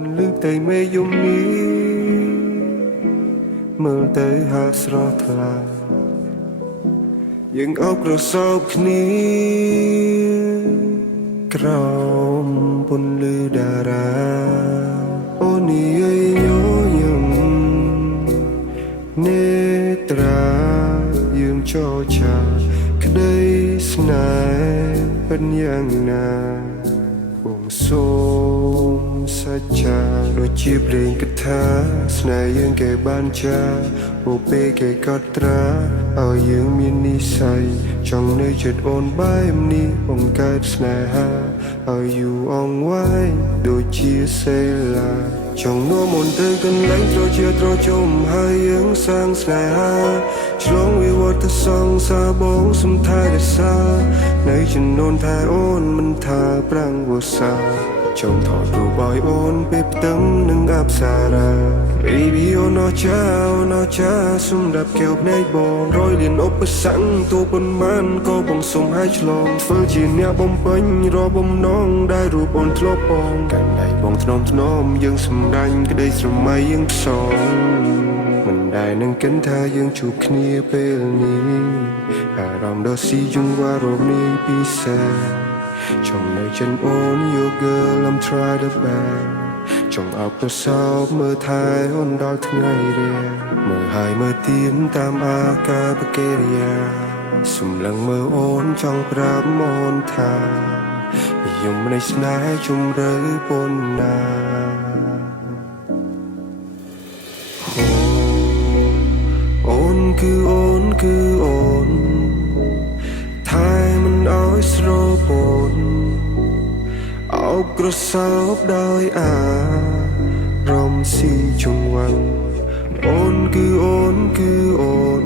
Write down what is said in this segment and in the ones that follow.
នលឺតែមេយំនេះមើលទៅហាក់ស្រស់ថ្លាយើងអបក្រសោបគ្នាក្រោមពន្លឺតារាអូននិយាយញញឹមនេត្រាយើងចរចាក្តីស្នេហ៍เป็นយ៉ាងណាបងសូមសច្ចាដូចជាព្រេងកថាស្នេហ៍យើងគេបានចាអូពេលគេកត់ត្រាឲ្យយើងមាននិស្ស័យចង់នៅចិត្តអូនបែបនេះបង្កើតស្នេហាឲ្យយូរអង្វែងដូចជាសេឡាចង់នាំអូនទៅកន្លែងត្រជាត្រជុំហើយយើងសាងស្នេហាឆ្លងវិវត្តសង្សារបងសំថែរក្សានៅចំនួនថាអូនមិនថាប្រាំងវស្សាចង់ថតរូបឲ្យអូនពេលផ្ទឹមនឹងអប្សរា Baby អូនអស្ចារ្យអូនអស្ចារ្យសម្រាប់កែវភ្នែកបងរយលានឧបសគ្គទូប៉ុន្មានក៏បងសុំឲ្យឆ្លងធ្វើជាអ្នកបំពេញរកបំណងដែលរូបអូនធ្លាប់បងកាន់ដៃបងថ្នមថ្នមយើងសម្រាញ់ក្តីស្រមៃយើងផ្សងមិនដែលនឹងគិតថាយើងជួបគ្នាពេលនេះអារម្មណ៍ដ៏ស៊ីជង្វាររនេះពិសេសចង់នៅចិនអូន You girl I'm try the best ចង់អបប្រសោបមើលថែអូនដល់ថ្ងៃរាមើលហើយមើលទៀនតាមអាការបកិរិយាសម្លឹងមើលអូនចង់ប្រាប់អូនថាយំនៃស្នេហ៍ជំរឿប៉ុណ្ណាអូនគឺអូនគឺអូនថែមិនឲ្យស្រពន់អោបក្រសោបដោយអារម្មណ៍ស៊ីជង្វាំងអូនគឺអូនគឺអូន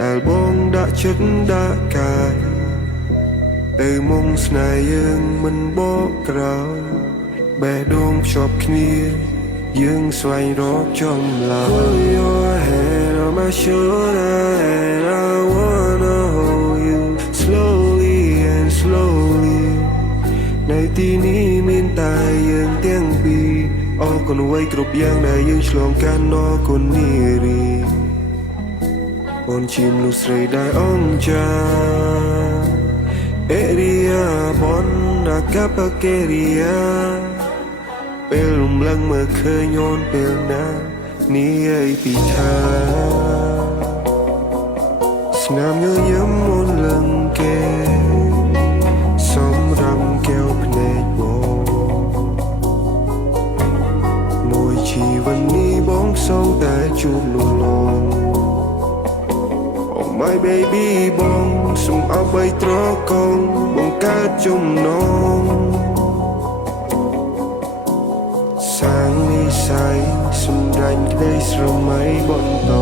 ដែលបងដាក់ចិត្តដាក់កាយទៅមុំស្នេហ៍យើងមិនបកក្រោយបេះដូងភ្ជាប់គ្នាយើងស្វែងរកចម្លើយ Put your hand on my shoulder and I wanna hold you slowly and slowly ในទីនេះមានតែយើងទាំងពីរអរគុណអ្វីគ្រប់យ៉ាងដែលយើងឆ្លងកាត់អរគុណនារីអូនជាមនុស្សស្រីដែលអង្ចាអេរីយ៉ាបនអាកាបកេរីយ៉ាពេលរំលឹងមើលឃើញអូនពេលណានេះឯពីថាស្នាមញញឹមអូនលឹងគេសម្រាប់កែវភ្នែកបងមួយជីវិតនេះបងសូមតែជួបលំលង Oh my baby បងសូមអបបីត្រកងបង្កើតចំណងសាងនិស្ស័យសម្រាញ់ក្តីស្រមៃបន្ត